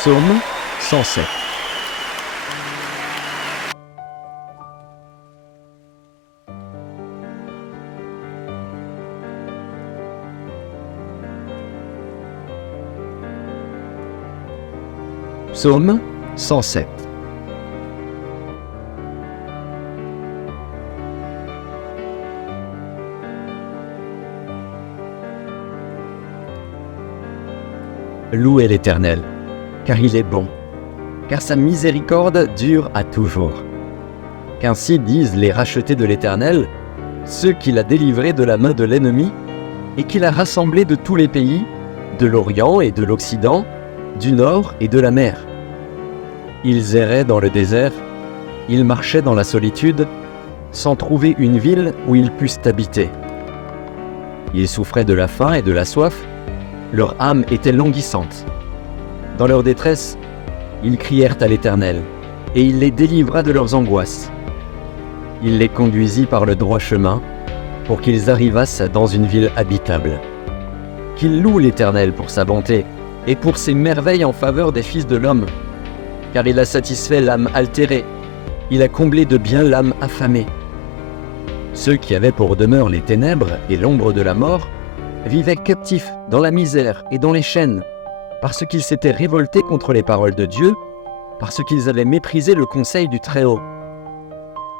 Psaume 107. Psaume 107. Louez l'Éternel, car il est bon, car sa miséricorde dure à toujours. Qu'ainsi disent les rachetés de l'Éternel, ceux qu'il a délivrés de la main de l'ennemi, et qu'il a rassemblés de tous les pays, de l'Orient et de l'Occident, du Nord et de la mer. Ils erraient dans le désert, ils marchaient dans la solitude, sans trouver une ville où ils pussent habiter. Ils souffraient de la faim et de la soif, leur âme était languissante. Dans leur détresse, ils crièrent à l'Éternel, et il les délivra de leurs angoisses. Il les conduisit par le droit chemin, pour qu'ils arrivassent dans une ville habitable. Qu'ils louent l'Éternel pour sa bonté, et pour ses merveilles en faveur des fils de l'homme. Car il a satisfait l'âme altérée, il a comblé de bien l'âme affamée. Ceux qui avaient pour demeure les ténèbres et l'ombre de la mort, vivaient captifs dans la misère et dans les chaînes, parce qu'ils s'étaient révoltés contre les paroles de Dieu, parce qu'ils avaient méprisé le conseil du Très-Haut.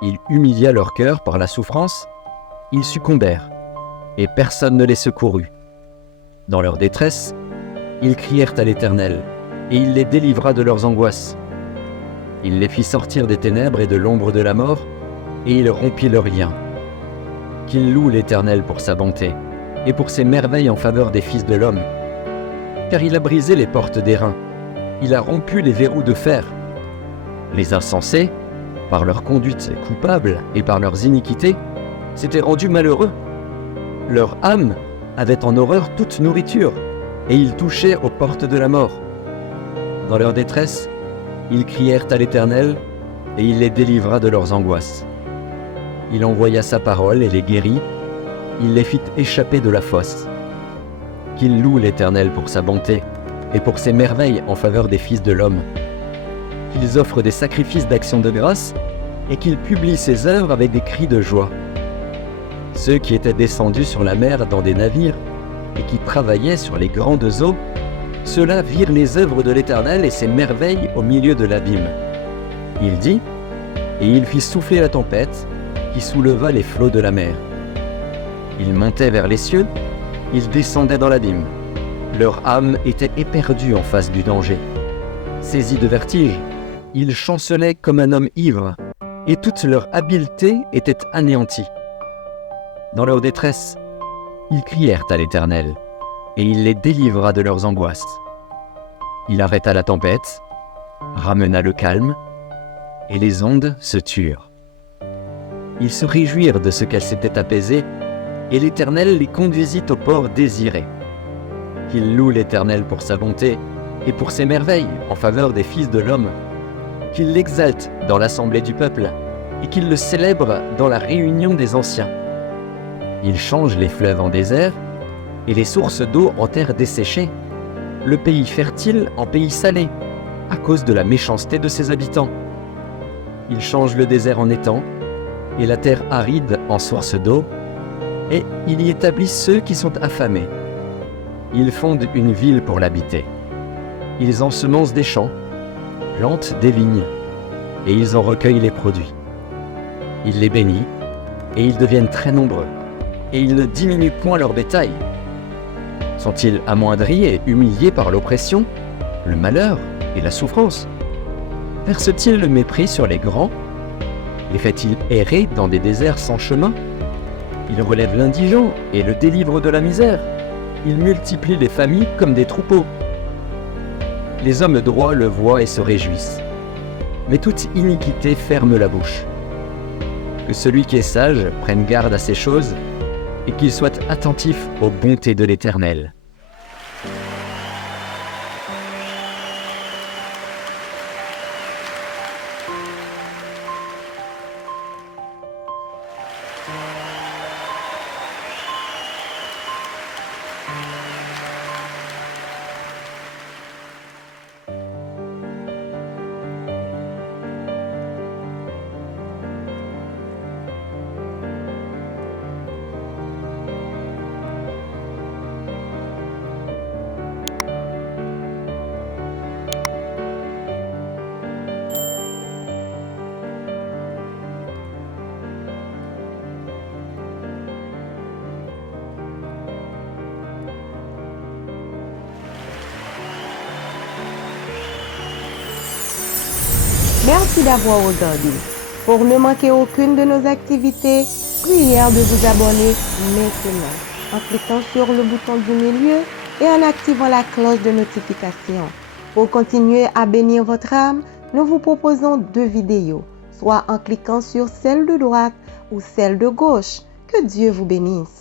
Il humilia leur cœur par la souffrance, ils succombèrent, et personne ne les secourut. Dans leur détresse, ils crièrent à l'Éternel, et il les délivra de leurs angoisses. Il les fit sortir des ténèbres et de l'ombre de la mort, et il rompit leurs liens. Qu'ils louent l'Éternel pour sa bonté, et pour ses merveilles en faveur des fils de l'homme. Car il a brisé les portes d'airain, il a rompu les verrous de fer. Les insensés, par leur conduite coupable et par leurs iniquités, s'étaient rendus malheureux. Leur âme avait en horreur toute nourriture, et ils touchaient aux portes de la mort. Dans leur détresse, ils crièrent à l'Éternel, et il les délivra de leurs angoisses. Il envoya sa parole et les guérit, il les fit échapper de la fosse. Qu'ils louent l'Éternel pour sa bonté, et pour ses merveilles en faveur des fils de l'homme. Qu'ils offrent des sacrifices d'action de grâce, et qu'ils publient ses œuvres avec des cris de joie. Ceux qui étaient descendus sur la mer dans des navires, et qui travaillaient sur les grandes eaux, ceux-là virent les œuvres de l'Éternel et ses merveilles au milieu de l'abîme. Il dit, et il fit souffler la tempête, qui souleva les flots de la mer. Ils montaient vers les cieux, ils descendaient dans l'abîme. Leur âme était éperdue en face du danger. Saisis de vertige, ils chancelaient comme un homme ivre, et toute leur habileté était anéantie. Dans leur détresse, ils crièrent à l'Éternel, et il les délivra de leurs angoisses. Il arrêta la tempête, ramena le calme, et les ondes se turent. Ils se réjouirent de ce qu'elles s'étaient apaisées, et l'Éternel les conduisit au port désiré. Qu'ils louent l'Éternel pour sa bonté et pour ses merveilles en faveur des fils de l'homme. Qu'ils l'exaltent dans l'assemblée du peuple et qu'ils le célèbrent dans la réunion des anciens. Il change les fleuves en désert et les sources d'eau en terre desséchée, le pays fertile en pays salé, à cause de la méchanceté de ses habitants. Il change le désert en étang et la terre aride en source d'eau, et il y établit ceux qui sont affamés. Ils fondent une ville pour l'habiter. Ils ensemencent des champs, plantent des vignes, et ils en recueillent les produits. Il les bénit, et ils deviennent très nombreux, et ils ne diminuent point leur bétail. Sont-ils amoindris et humiliés par l'oppression, le malheur et la souffrance? Verse-t-il le mépris sur les grands? Les fait-il errer dans des déserts sans chemin? Il relève l'indigent et le délivre de la misère. Il multiplie les familles comme des troupeaux. Les hommes droits le voient et se réjouissent. Mais toute iniquité ferme la bouche. Que celui qui est sage prenne garde à ces choses et qu'il soit attentif aux bontés de l'Éternel. Merci d'avoir regardé. Pour ne manquer aucune de nos activités, prière de vous abonner maintenant en cliquant sur le bouton du milieu et en activant la cloche de notification. Pour continuer à bénir votre âme, nous vous proposons 2 vidéos, soit en cliquant sur celle de droite ou celle de gauche. Que Dieu vous bénisse.